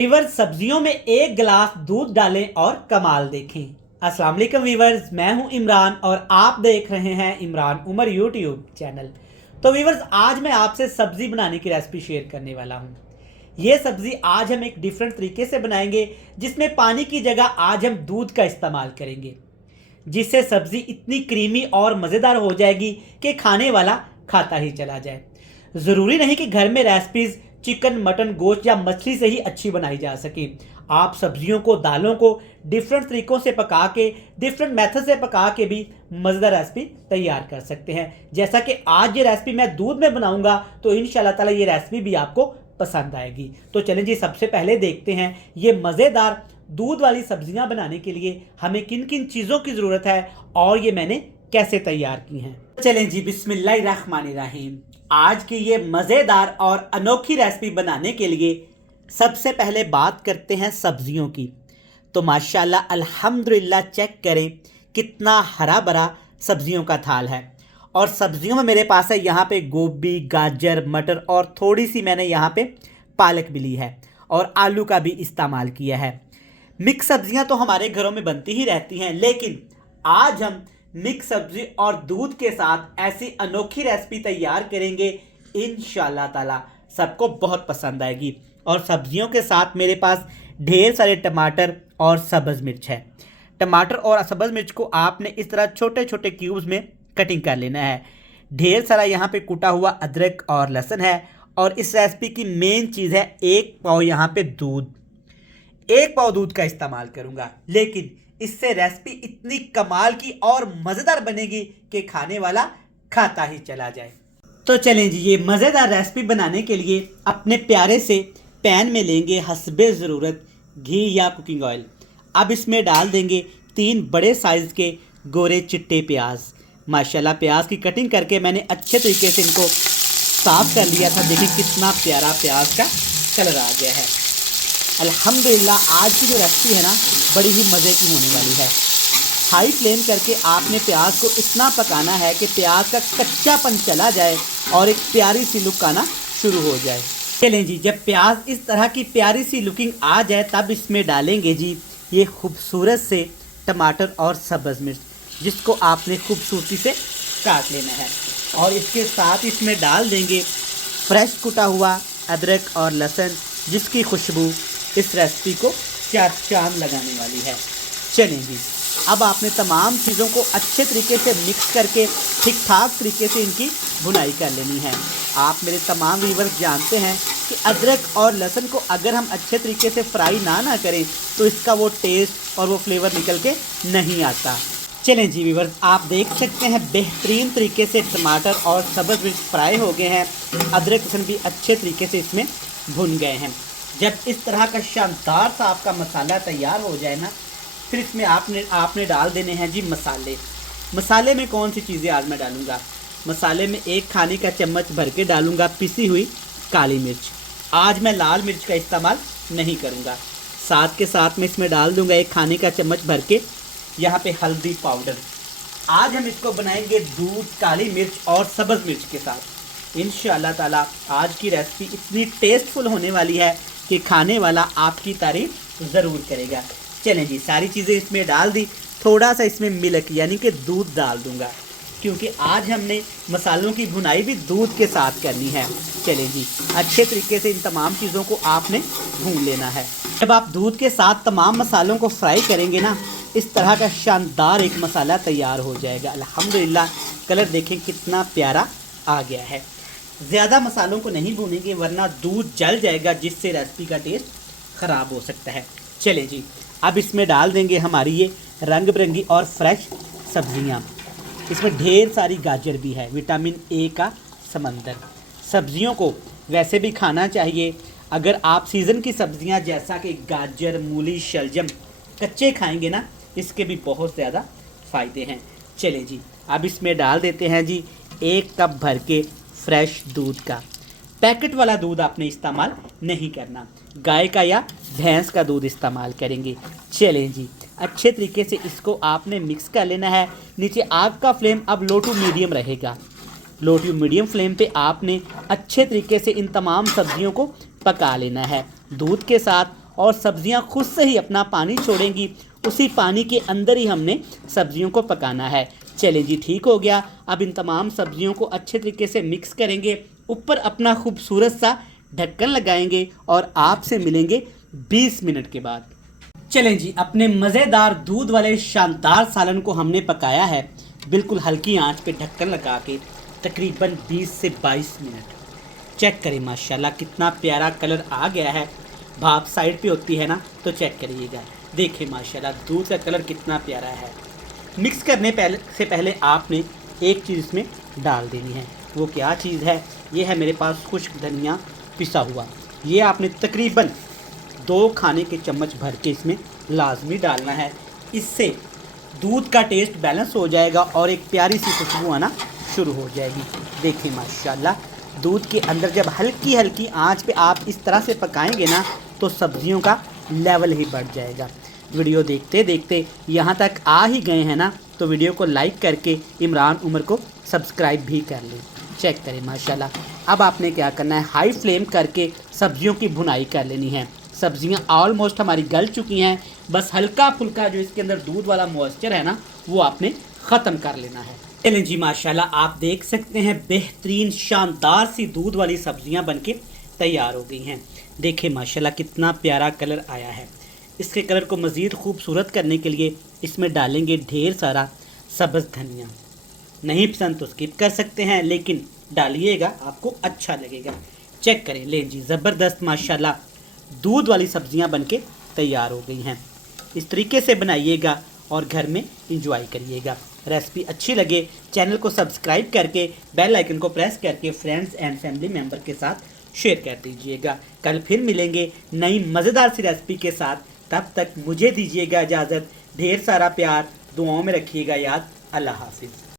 Viewers, सब्जियों में एक गिलास दूध डालें और कमाल देखें। अस्सलाम वालेकुम वीवर्स, मैं हूं इमरान और आप देख रहे हैं इमरान उमर यूट्यूब चैनल। तो वीवर्स, आज मैं आपसे सब्जी बनाने की रेसिपी शेयर करने वाला हूं। ये सब्जी आज हम एक डिफरेंट तरीके से बनाएंगे, जिसमें पानी की जगह आज हम दूध का इस्तेमाल करेंगे, जिससे सब्जी इतनी क्रीमी और मज़ेदार हो जाएगी कि खाने वाला खाता ही चला जाए। ज़रूरी नहीं कि घर में रेसिपीज़ चिकन, मटन, गोश्त या मछली से ही अच्छी बनाई जा सके। आप सब्जियों को, दालों को डिफरेंट तरीकों से पका के, डिफरेंट मेथड से पका के भी मज़ेदार रेसिपी तैयार कर सकते हैं। जैसा कि आज ये रेसिपी मैं दूध में बनाऊंगा, तो इंशाल्लाह ताला ये रेसिपी भी आपको पसंद आएगी। तो चलें जी, सबसे पहले देखते हैं ये मज़ेदार दूध वाली सब्जियां बनाने के लिए हमें किन किन चीज़ों की ज़रूरत है और ये मैंने कैसे तैयार की हैं। चलें जी, बिस्मिल्लाहिर्रहमानिर्रहीम। आज की ये मज़ेदार और अनोखी रेसिपी बनाने के लिए सबसे पहले बात करते हैं सब्जियों की। तो माशाल्लाह अल्हम्दुलिल्लाह, चेक करें कितना हरा भरा सब्जियों का थाल है। और सब्जियों में मेरे पास है यहाँ पे गोभी, गाजर, मटर और थोड़ी सी मैंने यहाँ पे पालक भी ली है और आलू का भी इस्तेमाल किया है। मिक्स सब्जियां तो हमारे घरों में बनती ही रहती हैं, लेकिन आज हम मिक्स सब्जी और दूध के साथ ऐसी अनोखी रेसिपी तैयार करेंगे, इंशाल्लाह ताला सबको बहुत पसंद आएगी। और सब्जियों के साथ मेरे पास ढेर सारे टमाटर और सब्ज़ मिर्च है। टमाटर और सब्ज़ मिर्च को आपने इस तरह छोटे छोटे क्यूब्स में कटिंग कर लेना है। ढेर सारा यहाँ पे कुटा हुआ अदरक और लहसुन है। और इस रेसिपी की मेन चीज़ है 1 पाव यहाँ पे दूध। 1 पाव दूध का इस्तेमाल करूँगा, लेकिन इससे रेसिपी इतनी कमाल की और मज़ेदार बनेगी कि खाने वाला खाता ही चला जाए। तो चलें जी, ये मज़ेदार रेसिपी बनाने के लिए अपने प्यारे से पैन में लेंगे हस्बे ज़रूरत घी या कुकिंग ऑयल। अब इसमें डाल देंगे 3 बड़े साइज़ के गोरे चिट्टे प्याज। माशाल्लाह, प्याज की कटिंग करके मैंने अच्छे तरीके से इनको साफ़ कर लिया था। देखिए कितना प्यारा प्याज का कलर आ गया है। अल्हम्दुलिल्लाह, आज की जो रेसिपी है ना, बड़ी ही मज़े की होने वाली है। हाई फ्लेम करके आपने प्याज को इतना पकाना है कि प्याज का कच्चापन चला जाए और एक प्यारी सी लुक आना शुरू हो जाए। चलें जी, जब प्याज इस तरह की प्यारी सी लुकिंग आ जाए, तब इसमें डालेंगे जी ये खूबसूरत से टमाटर और सब्ज़ मिर्च, जिसको आपने खूबसूरती से काट लेना है। और इसके साथ इसमें डाल देंगे फ्रेश कुटा हुआ अदरक और लहसुन, जिसकी खुशबू इस रेसिपी को चार चांद लगाने वाली है। चलें जी, अब आपने तमाम चीज़ों को अच्छे तरीके से मिक्स करके ठीक ठाक तरीके से इनकी भुनाई कर लेनी है। आप मेरे तमाम व्यूअर्स जानते हैं कि अदरक और लहसुन को अगर हम अच्छे तरीके से फ्राई ना करें तो इसका वो टेस्ट और वो फ्लेवर निकल के नहीं आता। चलें जी व्यूअर्स, आप देख सकते हैं बेहतरीन तरीके से टमाटर और सब्ज़ मिर्च फ्राई हो गए हैं। अदरक लहसुन भी अच्छे तरीके से इसमें भुन गए हैं। जब इस तरह का शानदार सा आपका मसाला तैयार हो जाए ना, फिर इसमें आपने डाल देने हैं जी मसाले। मसाले में कौन सी चीज़ें आज मैं डालूँगा? मसाले में 1 खाने का चम्मच भर के डालूँगा पिसी हुई काली मिर्च। आज मैं लाल मिर्च का इस्तेमाल नहीं करूँगा। साथ के साथ में इसमें डाल दूँगा 1 खाने का चम्मच भर के यहाँ पे हल्दी पाउडर। आज हम इसको बनाएंगे दूध, काली मिर्च और सब्ज़ मिर्च के साथ। इंशाल्लाह ताला आज की रेसिपी इतनी टेस्टफुल होने वाली है कि खाने वाला आपकी तारीफ ज़रूर करेगा। चलें जी, सारी चीज़ें इसमें डाल दी। थोड़ा सा इसमें मिल्क यानी कि दूध डाल दूंगा, क्योंकि आज हमने मसालों की भुनाई भी दूध के साथ करनी है। चलें जी, अच्छे तरीके से इन तमाम चीज़ों को आपने भून लेना है। जब आप दूध के साथ तमाम मसालों को फ्राई करेंगे ना, इस तरह का शानदार एक मसाला तैयार हो जाएगा। अल्हम्दुलिल्लाह, कलर देखें कितना प्यारा आ गया है। ज़्यादा मसालों को नहीं भूनेंगे, वरना दूध जल जाएगा, जिससे रेसिपी का टेस्ट ख़राब हो सकता है। चलें जी, अब इसमें डाल देंगे हमारी ये रंग बिरंगी और फ्रेश सब्जियां। इसमें ढेर सारी गाजर भी है, विटामिन ए का समंदर। सब्जियों को वैसे भी खाना चाहिए। अगर आप सीज़न की सब्जियां जैसा कि गाजर, मूली, शलजम कच्चे खाएंगे ना, इसके भी बहुत ज़्यादा फ़ायदे हैं। चलें जी, अब इसमें डाल देते हैं जी 1 कप भर के फ्रेश दूध का। पैकेट वाला दूध आपने इस्तेमाल नहीं करना, गाय का या भैंस का दूध इस्तेमाल करेंगे। चलें जी, अच्छे तरीके से इसको आपने मिक्स कर लेना है। नीचे आग का फ्लेम अब लो टू मीडियम रहेगा। लो टू मीडियम फ्लेम पे आपने अच्छे तरीके से इन तमाम सब्जियों को पका लेना है दूध के साथ। और सब्जियां खुद से ही अपना पानी छोड़ेंगी। उसी पानी के अंदर ही हमने सब्जियों को पकाना है। चलिए जी, ठीक हो गया। अब इन तमाम सब्जियों को अच्छे तरीके से मिक्स करेंगे, ऊपर अपना खूबसूरत सा ढक्कन लगाएंगे और आपसे मिलेंगे 20 मिनट के बाद। चलें जी, अपने मज़ेदार दूध वाले शानदार सालन को हमने पकाया है बिल्कुल हल्की आंच पे ढक्कन लगा के तकरीबन 20 से 22 मिनट। चेक करें माशाल्लाह कितना प्यारा कलर आ गया है। भाप साइड पे होती है ना, तो चेक करिएगा। देखिए माशाल्लाह दूध का कलर कितना प्यारा है। मिक्स करने से पहले आपने एक चीज़ इसमें डाल देनी है। वो क्या चीज़ है? ये है मेरे पास खुश्क धनिया पिसा हुआ। ये आपने तकरीबन 2 खाने के चम्मच भर के इसमें लाजमी डालना है। इससे दूध का टेस्ट बैलेंस हो जाएगा और एक प्यारी सी खुशबू आना शुरू हो जाएगी। देखिए माशाल्लाह दूध के अंदर जब हल्की हल्की आंच पे आप इस तरह से पकाएंगे ना, तो सब्जियों का लेवल ही बढ़ जाएगा। वीडियो देखते देखते यहाँ तक आ ही गए हैं ना, तो वीडियो को लाइक करके इमरान उमर को सब्सक्राइब भी कर लें। चेक करें माशाल्लाह। अब आपने क्या करना है, हाई फ्लेम करके सब्जियों की भुनाई कर लेनी है। सब्जियां ऑलमोस्ट हमारी गल चुकी हैं, बस हल्का फुल्का जो इसके अंदर दूध वाला मॉइस्चर है ना, वो आपने ख़त्म कर लेना है। चलें जी माशाल्लाह, आप देख सकते हैं बेहतरीन शानदार सी दूध वाली सब्जियां बनके तैयार हो गई हैं। देखिए माशाल्लाह कितना प्यारा कलर आया है। इसके कलर को मज़ीद खूबसूरत करने के लिए इसमें डालेंगे ढेर सारा सब्ज़ धनिया। नहीं पसंद तो स्किप कर सकते हैं, लेकिन डालिएगा, आपको अच्छा लगेगा। चेक करें, लें जी, ज़बरदस्त माशाल्लाह दूध वाली सब्जियां बनके तैयार हो गई हैं। इस तरीके से बनाइएगा और घर में इंजॉय करिएगा। रेसिपी अच्छी लगे चैनल को सब्सक्राइब करके बेल आइकन को प्रेस करके फ्रेंड्स एंड फैमिली मेम्बर के साथ शेयर कर दीजिएगा। कल फिर मिलेंगे नई मज़ेदार सी रेसिपी के साथ। तब तक मुझे दीजिएगा इजाज़त। ढेर सारा प्यार दुआओं में रखिएगा याद। अल्लाह हाफिज़।